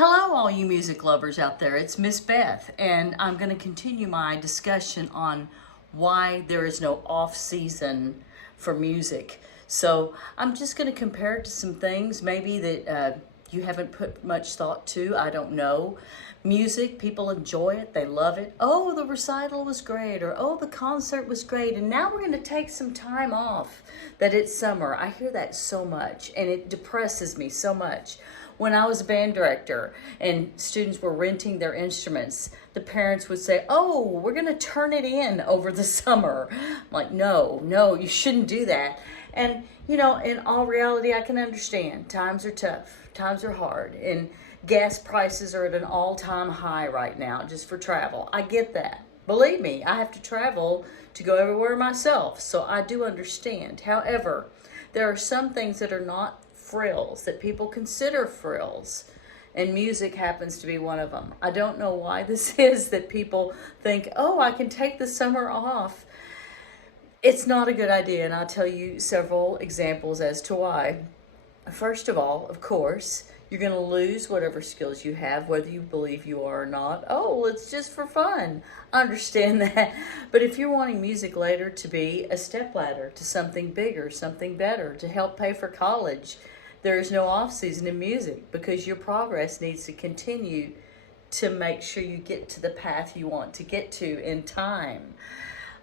Hello, all you music lovers out there. It's Miss Beth, and I'm going to continue my discussion on why there is no off season for music. So I'm just going to compare it to some things maybe that you haven't put much thought to. I don't know. Music, people enjoy it, they love it. Oh, the recital was great, or oh, the concert was great, and now we're going to take some time off that it's summer. I hear that so much, and it depresses me so much. When I was a band director and students were renting their instruments, the parents would say, oh, we're going to turn it in over the summer. I'm like, no, you shouldn't do that. And, in all reality, I can understand. Times are tough. Times are hard. And gas prices are at an all-time high right now just for travel. I get that. Believe me, I have to travel to go everywhere myself, so I do understand. However, there are some things that are not frills, that people consider frills, and music happens to be one of them. I don't know why this is that people think, oh, I can take the summer off. It's not a good idea, and I'll tell you several examples as to why. First of all, of course, you're going to lose whatever skills you have, whether you believe you are or not. Oh, it's just for fun. I understand that. But if you're wanting music later to be a stepladder to something bigger, something better, to help pay for college, there is no off season in music because your progress needs to continue to make sure you get to the path you want to get to in time.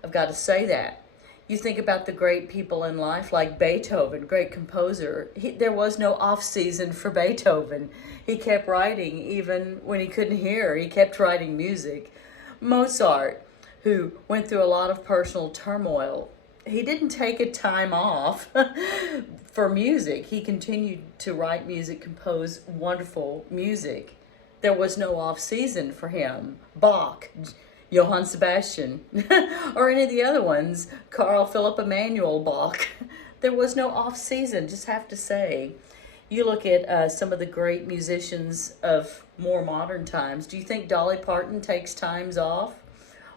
I've got to say that. You think about the great people in life like Beethoven, great composer. There was no off season for Beethoven. He kept writing even when he couldn't hear. He kept writing music. Mozart, who went through a lot of personal turmoil, he didn't take a time off for music. He continued to write music, compose wonderful music. There was no off season for him. Bach, Johann Sebastian, or any of the other ones, Carl Philipp Emanuel Bach. There was no off season, just have to say. You look at some of the great musicians of more modern times. Do you think Dolly Parton takes times off?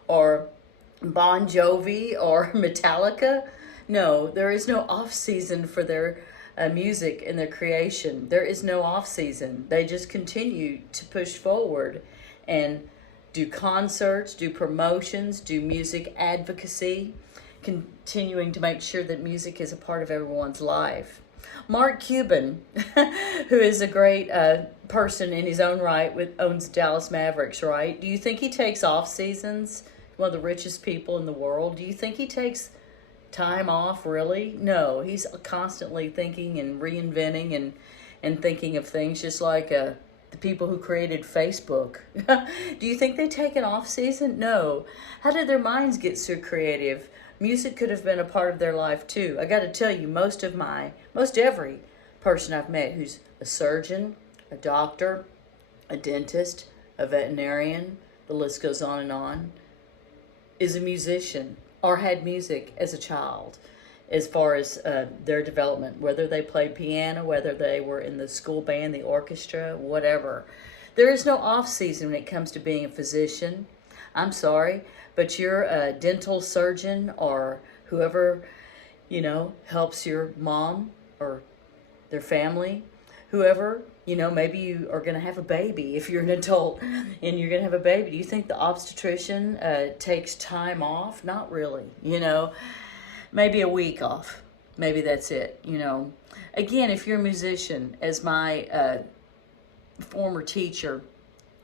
Or Bon Jovi or Metallica? No, there is no off season for their music and their creation. There is no off season. They just continue to push forward and do concerts, do promotions, do music advocacy, continuing to make sure that music is a part of everyone's life. Mark Cuban, who is a great person in his own right, owns Dallas Mavericks, right? Do you think he takes off seasons? One of the richest people in the world. Do you think he takes time off, really? No, he's constantly thinking and reinventing and thinking of things, just like the people who created Facebook. Do you think they take an off season? No. How did their minds get so creative? Music could have been a part of their life too. I got to tell you, most every person I've met who's a surgeon, a doctor, a dentist, a veterinarian, the list goes on, is a musician or had music as a child as far as their development, whether they played piano, whether they were in the school band, the orchestra, whatever. There is no off season when it comes to being a physician. I'm sorry, but you're a dental surgeon or whoever, helps your mom or their family, whoever, maybe you are going to have a baby if you're an adult and you're going to have a baby. Do you think the obstetrician takes time off? Not really, maybe a week off. Maybe that's it, Again, if you're a musician, as my former teacher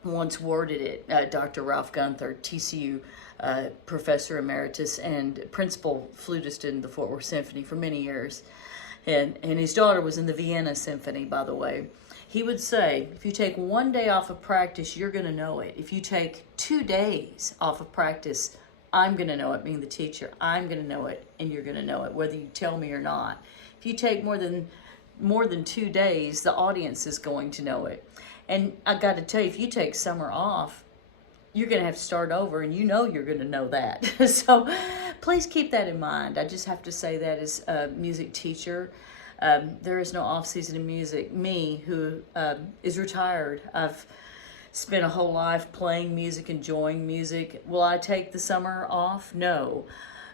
once worded it, Dr. Ralph Gunther, TCU professor emeritus and principal flutist in the Fort Worth Symphony for many years, and his daughter was in the Vienna Symphony, by the way. He would say, if you take 1 day off of practice, you're going to know it. If you take 2 days off of practice, I'm going to know it, being the teacher. I'm going to know it, and you're going to know it, whether you tell me or not. If you take more than 2 days, the audience is going to know it. And I got to tell you, if you take summer off, you're going to have to start over, and you're going to know that. So please keep that in mind. I just have to say that as a music teacher. There is no off-season in music. Me, who is retired, I've spent a whole life playing music, enjoying music. Will I take the summer off? No,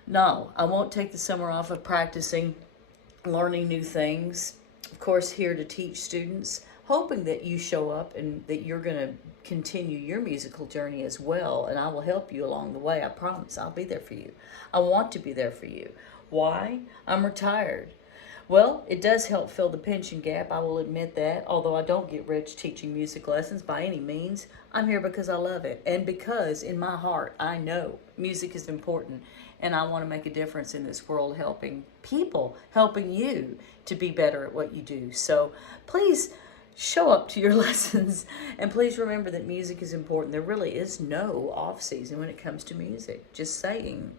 I won't take the summer off of practicing, learning new things. Of course, here to teach students. hoping that you show up and that you're going to continue your musical journey as well. And I will help you along the way. I promise I'll be there for you. I want to be there for you. Why? I'm retired. Well, it does help fill the pension gap, I will admit that. Although I don't get rich teaching music lessons by any means, I'm here because I love it. And because in my heart, I know music is important. And I want to make a difference in this world, helping people, helping you to be better at what you do. So please show up to your lessons. And please remember that music is important. There really is no off season when it comes to music. Just saying.